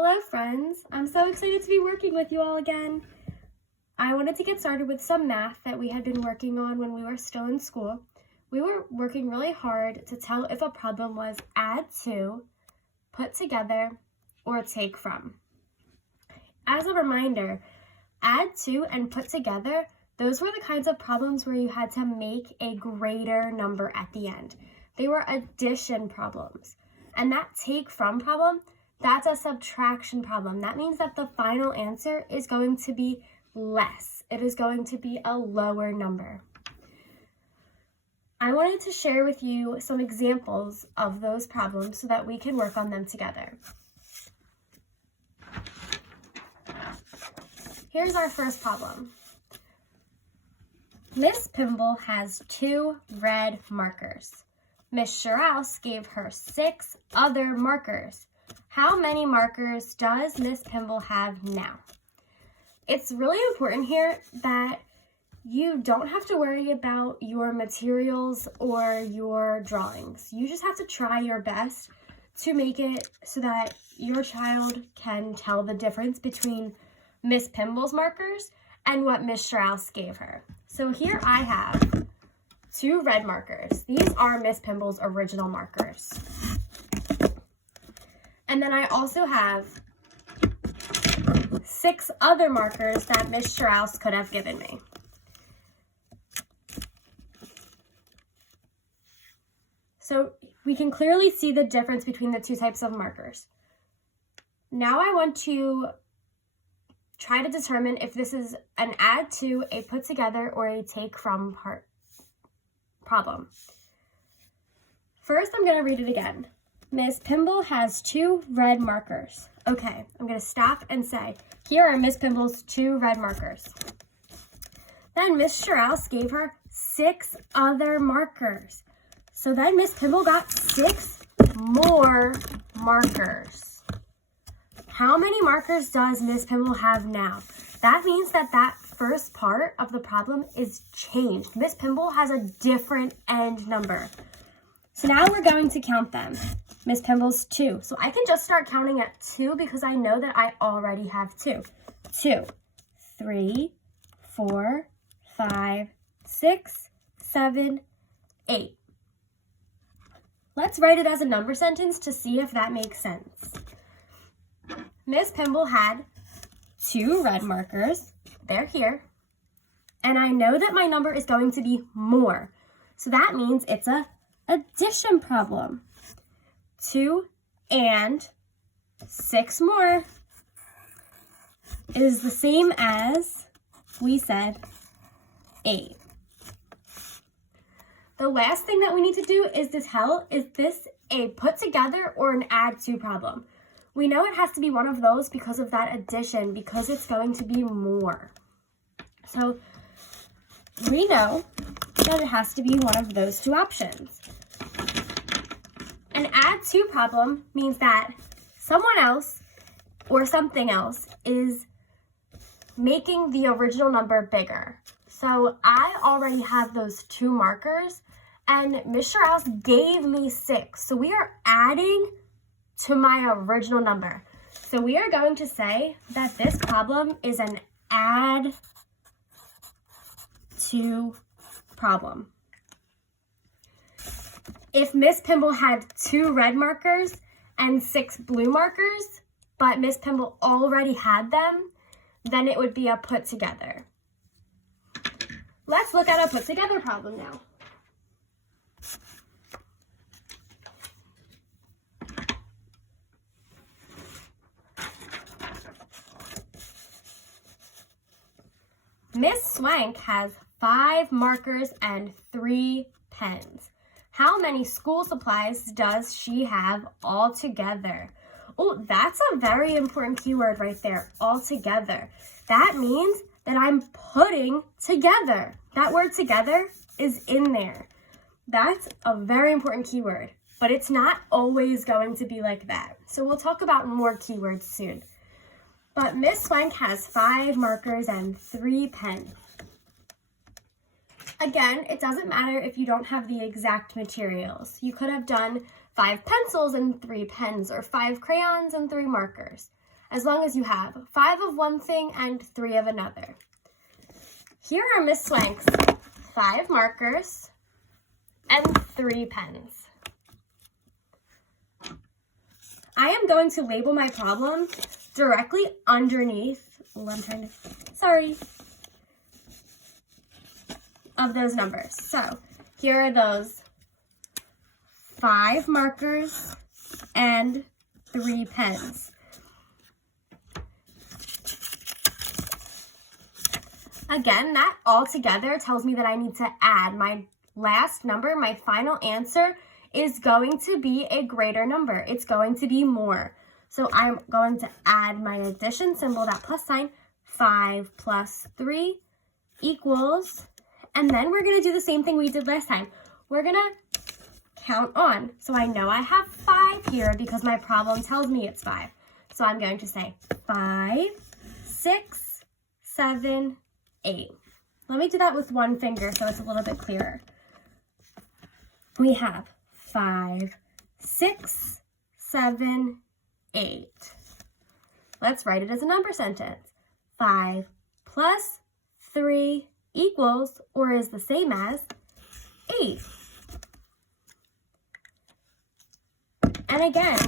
Hello friends, I'm so excited to be working with you all again. I wanted to get started with some math that we had been working on when we were still in school. We were working really hard to tell if a problem was add to, put together, or take from. As a reminder, add to and put together, those were the kinds of problems where you had to make a greater number at the end. They were addition problems. And that take from problem, that's a subtraction problem. That means that the final answer is going to be less. It is going to be a lower number. I wanted to share with you some examples of those problems so that we can work on them together. Here's our first problem. Miss Pimble has 2 red markers. Miss Sherrouse gave her 6 other markers. How many markers does Miss Pimble have now? It's really important here that you don't have to worry about your materials or your drawings. You just have to try your best to make it so that your child can tell the difference between Miss Pimble's markers and what Miss Sherrouse gave her. So here I have 2 red markers. These are Miss Pimble's original markers. And then I also have 6 other markers that Miss Sherrouse could have given me. So we can clearly see the difference between the 2 types of markers. Now I want to try to determine if this is an add to, a put together, or a take from problem. First, I'm going to read it again. Miss Pimble has 2 red markers. Okay, I'm going to stop and say, here are Miss Pimble's 2 red markers. Then Miss Sherrouse gave her 6 other markers. So then Miss Pimble got 6 more markers. How many markers does Miss Pimble have now? That means that that first part of the problem is changed. Miss Pimble has a different end number. So now we're going to count them. Miss Pimble's 2. So I can just start counting at 2 because I know that I already have 2. 2, 3, 4, 5, 6, 7, 8. Let's write it as a number sentence to see if that makes sense. Miss Pimble had 2 red markers. They're here. And I know that my number is going to be more. So that means it's a addition problem. 2 and 6 more is the same as, we said, 8. The last thing that we need to do is to tell, is this a put together or an add to problem? We know it has to be one of those because of that addition, because it's going to be more. So we know that it has to be one of those 2 options. An add to problem means that someone else or something else is making the original number bigger. So I already have those 2 markers and Miss Sherrouse gave me 6. So we are adding to my original number. So we are going to say that this problem is an add to problem. If Miss Pimble had 2 red markers and 6 blue markers, but Miss Pimble already had them, then it would be a put together. Let's look at a put together problem now. Miss Swank has 5 markers and 3 pens. How many school supplies does she have altogether? Oh, that's a very important keyword right there, altogether. That means that I'm putting together. That word together is in there. That's a very important keyword, but it's not always going to be like that. So we'll talk about more keywords soon. But Miss Swank has 5 markers and 3 pens. Again, it doesn't matter if you don't have the exact materials. You could have done 5 pencils and 3 pens, or 5 crayons and 3 markers. as long as you have 5 of one thing and 3 of another. Here are Miss Swank's 5 markers and 3 pens. I am going to label my problem directly underneath, of those numbers. So here are those 5 markers and 3 pens. Again, that all together tells me that I need to add my last number. My final answer is going to be a greater number. It's going to be more. So I'm going to add my addition symbol, that plus sign, 5 plus 3 equals, and then we're going to do the same thing we did last time. We're going to count on. So I know I have 5 here because my problem tells me it's 5. So I'm going to say 5, 6, 7, 8. Let me do that with one finger so it's a little bit clearer. We have 5, 6, 7, 8. Let's write it as a number sentence. 5 plus 3 equals, or is the same as, 8. And again,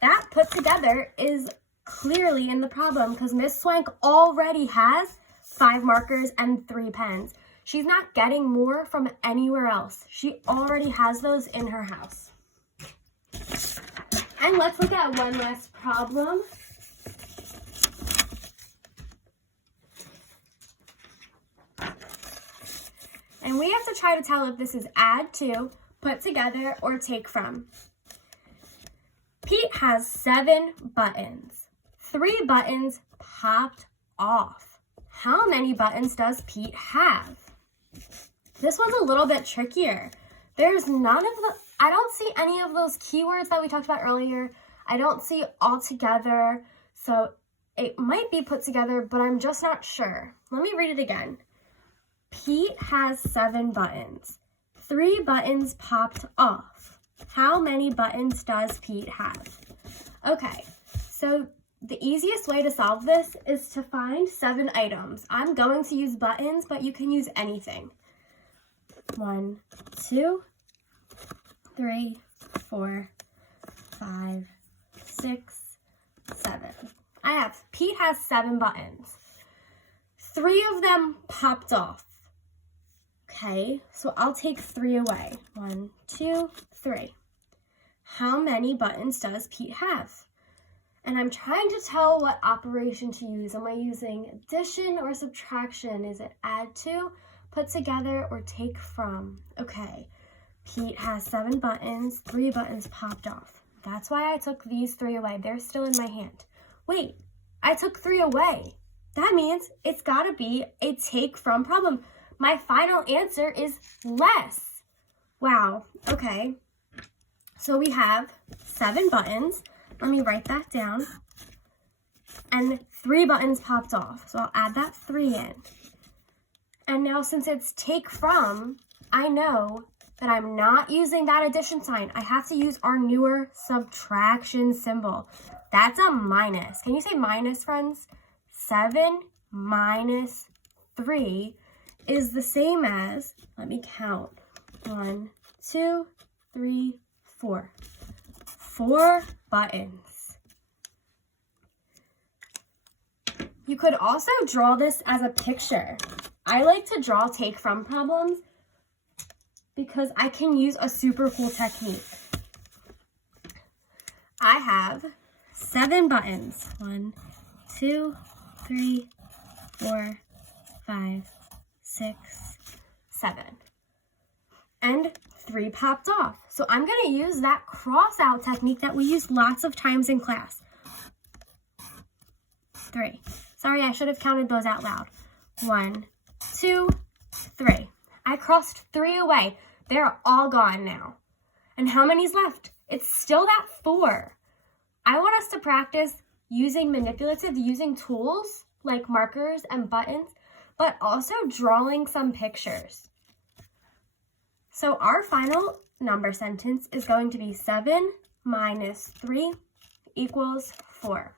that put together is clearly in the problem because Miss Swank already has 5 markers and 3 pens. She's not getting more from anywhere else. She already has those in her house. And let's look at one last problem. And we have to try to tell if this is add to, put together, or take from. Pete has 7 buttons. 3 buttons popped off. How many buttons does Pete have? This one's a little bit trickier. There's none of the, I don't see any of those keywords that we talked about earlier. I don't see all together, so it might be put together, but I'm just not sure. Let me read it again. Pete has 7 buttons. 3 buttons popped off. How many buttons does Pete have? Okay, so the easiest way to solve this is to find 7 items. I'm going to use buttons, but you can use anything. 1, 2, 3, 4, 5, 6, 7. Pete has 7 buttons. 3 of them popped off. Okay, so I'll take 3 away. 1, 2, 3. How many buttons does Pete have? And I'm trying to tell what operation to use. Am I using addition or subtraction? Is it add to, put together, or take from? Okay, Pete has 7 buttons, 3 buttons popped off. That's why I took these 3 away. They're still in my hand. Wait, I took 3 away. That means it's gotta be a take from problem. My final answer is less. Wow, okay. So we have 7 buttons. Let me write that down. And 3 buttons popped off. So I'll add that 3 in. And now since it's take from, I know that I'm not using that addition sign. I have to use our newer subtraction symbol. That's a minus. Can you say minus, friends? 7 minus 3 is the same as, let me count, 1, 2, 3, 4. 4 buttons. You could also draw this as a picture. I like to draw take from problems because I can use a super cool technique. I have 7 buttons. 1, 2, 3, 4, 5, 6, 7. And 3 popped off. So I'm going to use that cross out technique that we use lots of times in class. 3. Sorry, I should have counted those out loud. 1, 2, 3. I crossed 3 away. They're all gone now. And how many's left? It's still that 4. I want us to practice using manipulative, using tools like markers and buttons, but also drawing some pictures. So our final number sentence is going to be 7 minus 3 equals 4.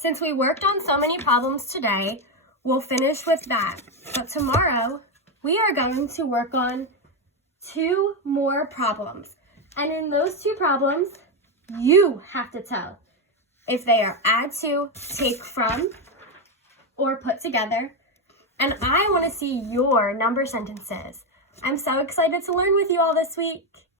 Since we worked on so many problems today, we'll finish with that. But tomorrow, we are going to work on 2 more problems. And in those 2 problems, you have to tell if they are add to, take from, or put together. And I want to see your number sentences. I'm so excited to learn with you all this week.